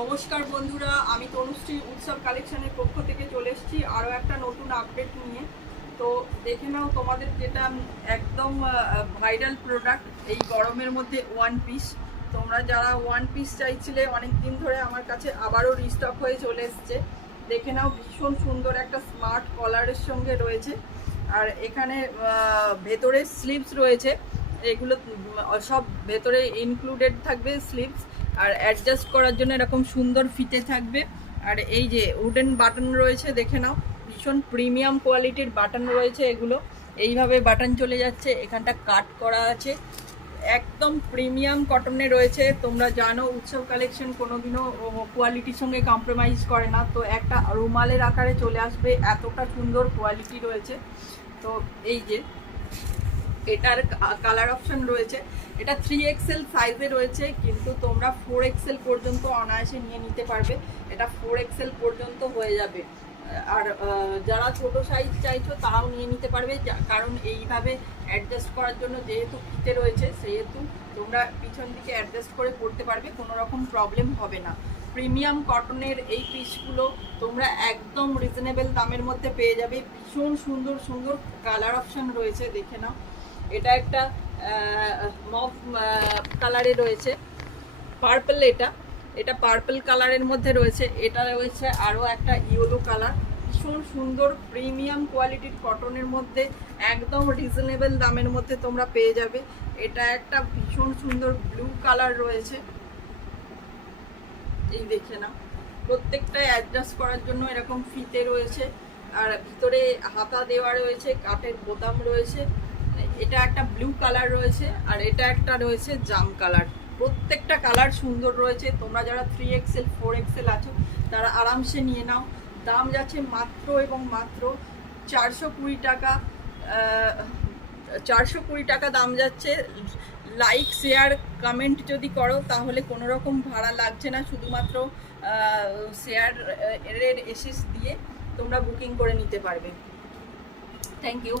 নমস্কার বন্ধুরা, আমি তনুশ্রী উৎসব কালেকশনের পক্ষ থেকে চলে এসেছি আরও একটা নতুন আপডেট নিয়ে। তো দেখে নাও তোমাদের যেটা একদম ভাইরাল প্রোডাক্ট এই গরমের মধ্যে ওয়ান পিস। তোমরা যারা ওয়ান পিস চাইছিলে অনেক দিন ধরে, আমার কাছে আবারও রিস্টক হয়ে চলে এসছে। দেখে নাও, ভীষণ সুন্দর একটা স্মার্ট কলারের সঙ্গে রয়েছে। আর এখানে ভেতরে স্লিভস রয়েছে, এগুলো সব ভেতরে ইনক্লুডেড থাকবে স্লিভস। আর অ্যাডজাস্ট করার জন্য এরকম সুন্দর ফিতে থাকবে। আর এই যে উডেন বাটন রয়েছে, দেখে নাও, ভীষণ প্রিমিয়াম কোয়ালিটির বাটন রয়েছে এগুলো। এইভাবে বাটন চলে যাচ্ছে, এখানটা কাট করা আছে, একদম প্রিমিয়াম কটনে রয়েছে। তোমরা জানো উৎসব কালেকশন কোনোদিনও কোয়ালিটির সঙ্গে কম্প্রোমাইজ করে না। তো একটা রুমালের আকারে চলে আসবে, এতটা সুন্দর কোয়ালিটি রয়েছে। তো এই যে এটার কালার অপশন রয়েছে, এটা 3XL সাইজে রয়েছে, কিন্তু তোমরা 4XL পর্যন্ত অনায়াসে নিয়ে নিতে পারবে। এটা 4XL পর্যন্ত হয়ে যাবে। আর যারা ছোট সাইজ চাইছো তারাও নিয়ে নিতে পারবে, কারণ এইভাবে অ্যাডজাস্ট করার জন্য যেহেতু ফিতে রয়েছে, সেহেতু তোমরা পিছন দিকে অ্যাডজাস্ট করে পরতে পারবে, কোনো রকম প্রবলেম হবে না। প্রিমিয়াম কটনের এই পিসগুলো তোমরা একদম রিজনেবল দামের মধ্যে পেয়ে যাবে। ভীষণ সুন্দর সুন্দর কালার অপশন রয়েছে, দেখে নাও। এটা একটা মভ কালারে রয়েছে, পার্পল। এটা পার্পল কালারের মধ্যে রয়েছে। এটা রয়েছে আরও একটা ইয়েলো কালার, ভীষণ সুন্দর প্রিমিয়াম কোয়ালিটির কটনের মধ্যে একদম রিজনেবল দামের মধ্যে তোমরা পেয়ে যাবে। এটা একটা ভীষণ সুন্দর ব্লু কালার রয়েছে, এই দেখে নাও। প্রত্যেকটাই অ্যাডজাস্ট করার জন্য এরকম ফিতে রয়েছে, আর ভিতরে হাতা দেওয়া রয়েছে, কাঠের বোতাম রয়েছে। এটা একটা ব্লু কালার রয়েছে, আর এটা একটা রয়েছে জাম কালার। প্রত্যেকটা কালার সুন্দর রয়েছে। তোমরা যারা 3XL 4XL আছো তারা আরামসে নিয়ে নাও। দাম যাচ্ছে মাত্র এবং মাত্র 420 টাকা। 420 টাকা দাম যাচ্ছে। লাইক শেয়ার কমেন্ট যদি করো তাহলে কোনো রকম ভাড়া লাগছে না, শুধুমাত্র শেয়ারের এসএস দিয়ে তোমরা বুকিং করে নিতে পারবে। Thank you.